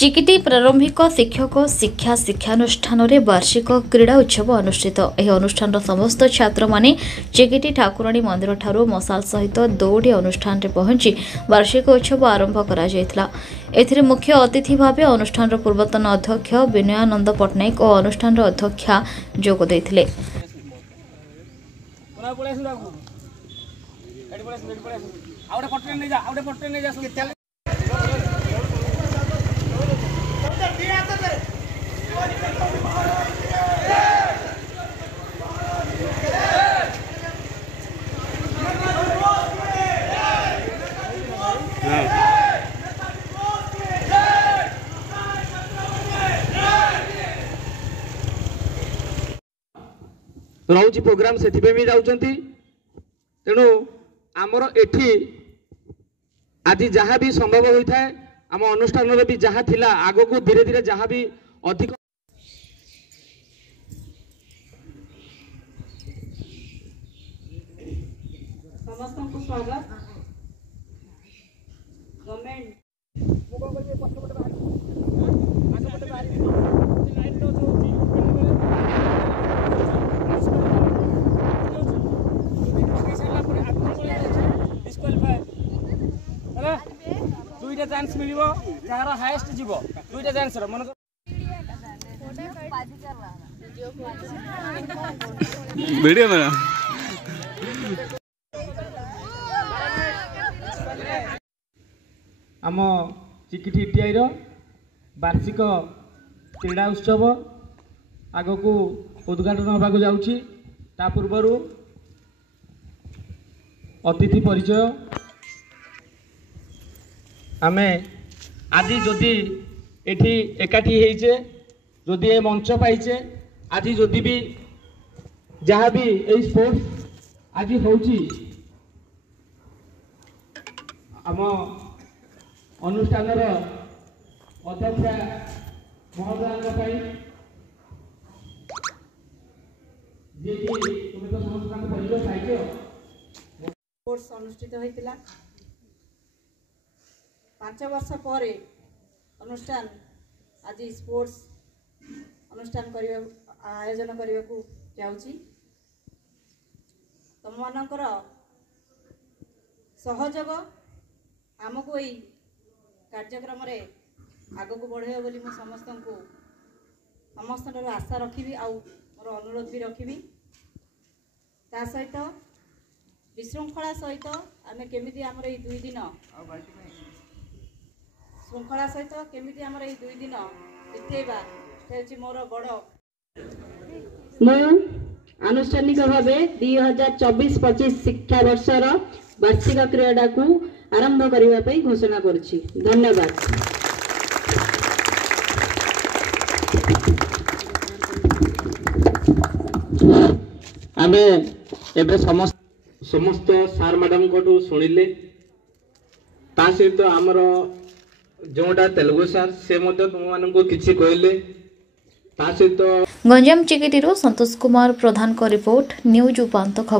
चिकिटी प्रारंभिक शिक्षक शिक्षा शिक्षानुष्ठान वार्षिक क्रीड़ा उत्सव अनुष्ठित। यह अनुष्ठान समस्त छात्र माने चिकिटी ठाकुराणी मंदिर ठारू मशाल सहित दौड़ी अनुष्ठान पहुंची वार्षिक उत्सव आरंभ कर मुख्य अतिथि भाव अनुष्ठान पूर्वतन अध्यक्ष विनयानंद पट्टनायक और अनुष्ठान अध्यक्षा जोग देथिले। रोची प्रोग्राम से भी जाऊँगी तेणु आमर एठी आज जहाँ भी संभव होता है आम अनुष्ठान भी जहाँ थिला आग को धीरे धीरे जहाँ भी अधिक समस्त को स्वागत गवर्नमेंट दुईटा चांस मिलिबो जार हाईएस्ट जीवो दुईटा चांस र मन वीडियो में आम चिकिटी टीआई वार्षिक क्रीड़ा उत्सव आग को उद्घाटन होगा जाऊँगी ता पूर्वर अतिथि परिचय आमे आज जदि एठी एकाठी होइचे जदि ए मंच पाइचे आज जदि भी जहाँ भी ए स्पोर्ट्स आज होउची आम अनुष्ठान अध्यक्षा महोदय जी तुम तो समस्त परिचय पाइछ स्पोर्ट्स अनुष्ठित होइतिला 5 वर्ष पर अनुष्ठान आज स्पोर्ट्स अनुष्ठान आयोजन करने को जाऊँगी तुम मानकर सहयोग आमको यही कार्यक्रम आग को बढ़े बोली मैं समस्त आशा रखी आउ मोर अनुरोध भी रखी ता सहित विशृंखला सहित आम केमी आमर ये 2 दिन श्रृंखला सहित केमिति आमर ये 2 दिन बितेबा से मोर बड़ मु आनुष्ठानिक भाव 2024-25 शिक्षा वर्षर वार्षिक क्रीड़ा को आरंभ करने घोषणा करुछि। धन्यवाद। आमे एबे समस्त सार मैडम को शुणिले ता सहित आमर जोटा तेलुगु सार से तुम किसी कहले ता सहित गंजाम चिकिटी संतोष कुमार प्रधान को रिपोर्ट न्यूज उपांत खबर।